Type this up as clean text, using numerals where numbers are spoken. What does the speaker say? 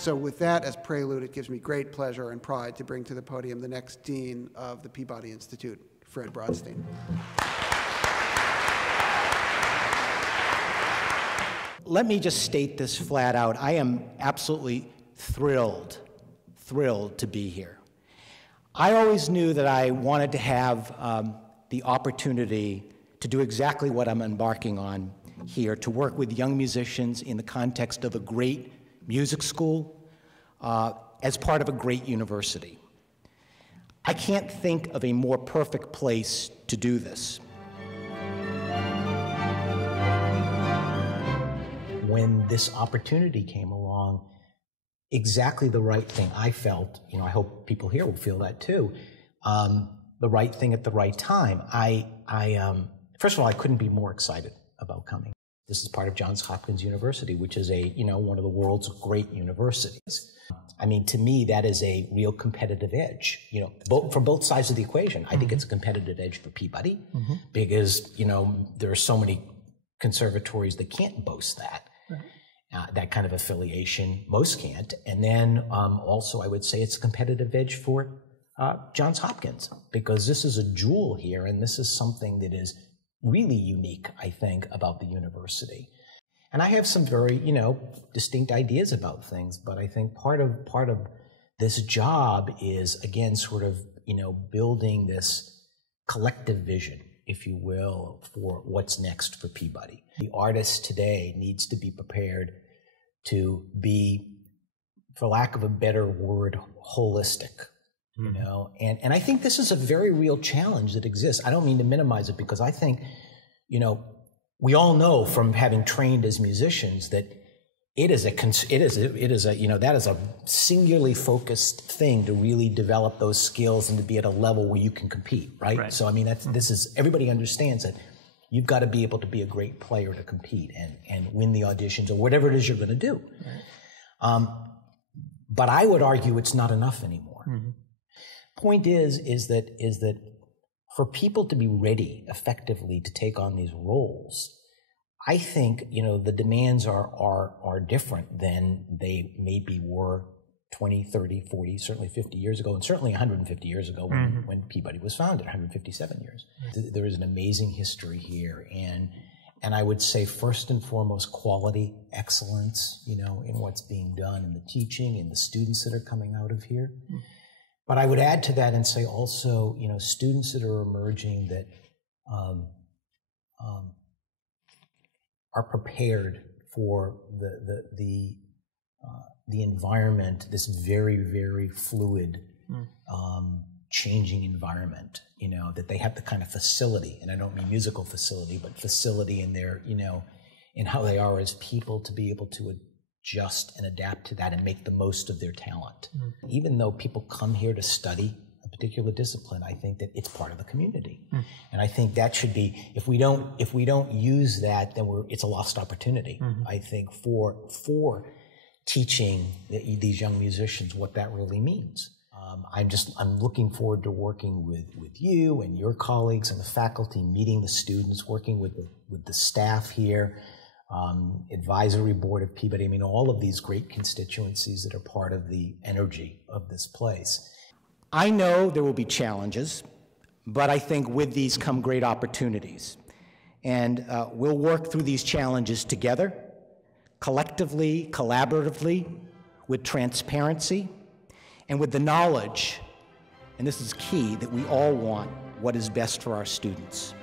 So with that as prelude, it gives me great pleasure and pride to bring to the podium the next Dean of the Peabody Institute, Fred Bronstein. Let me just state this flat out. I am absolutely thrilled to be here. I always knew that I wanted to have the opportunity to do exactly what I'm embarking on here, to work with young musicians in the context of a great music school as part of a great university. I can't think of a more perfect place to do this. When this opportunity came along, exactly the right thing I felt, I hope people here will feel that too, the right thing at the right time. First of all, I couldn't be more excited about coming. This is part of Johns Hopkins University, which is one of the world's great universities. I mean, to me, that is a real competitive edge, for both sides of the equation. I think it's a competitive edge for Peabody because, there are so many conservatories that can't boast that. That kind of affiliation. Most can't. And then also I would say it's a competitive edge for Johns Hopkins, because this is a jewel here, and this is something that is really unique, I think, about the university. And I have some very, distinct ideas about things, but I think part of this job is, again, sort of, building this collective vision, if you will, for what's next for Peabody. The artist today needs to be prepared to be, for lack of a better word, holistic, and I think this is a very real challenge that exists. I don't mean to minimize it, because I think, we all know from having trained as musicians that that is a singularly focused thing to really develop those skills and to be at a level where you can compete, right? So I mean, everybody understands that you've got to be able to be a great player to compete and win the auditions or whatever it is you're going to do. But I would argue it's not enough anymore. Point is that for people to be ready effectively to take on these roles, I think, the demands are different than they maybe were 20, 30, 40, certainly 50 years ago, and certainly 150 years ago when Peabody was founded, 157 years. There is an amazing history here, and I would say first and foremost quality, excellence, in what's being done, in the teaching, in the students that are coming out of here. But I would add to that and say also, students that are emerging that are prepared for the environment, this very, very fluid, changing environment, that they have the kind of facility, and I don't mean musical facility, but facility in their, in how they are as people to be able to adjust and adapt to that and make the most of their talent. Even though people come here to study a particular discipline, I think that it's part of the community. And I think that should be, if we don't use that, then it's a lost opportunity, I think, for teaching these young musicians what that really means. I'm looking forward to working with you and your colleagues and the faculty, meeting the students, working with the staff here, advisory board of Peabody. I mean, all of these great constituencies that are part of the energy of this place. I know there will be challenges, but I think with these come great opportunities. And we'll work through these challenges together, collectively, collaboratively, with transparency, and with the knowledge, and this is key, that we all want what is best for our students.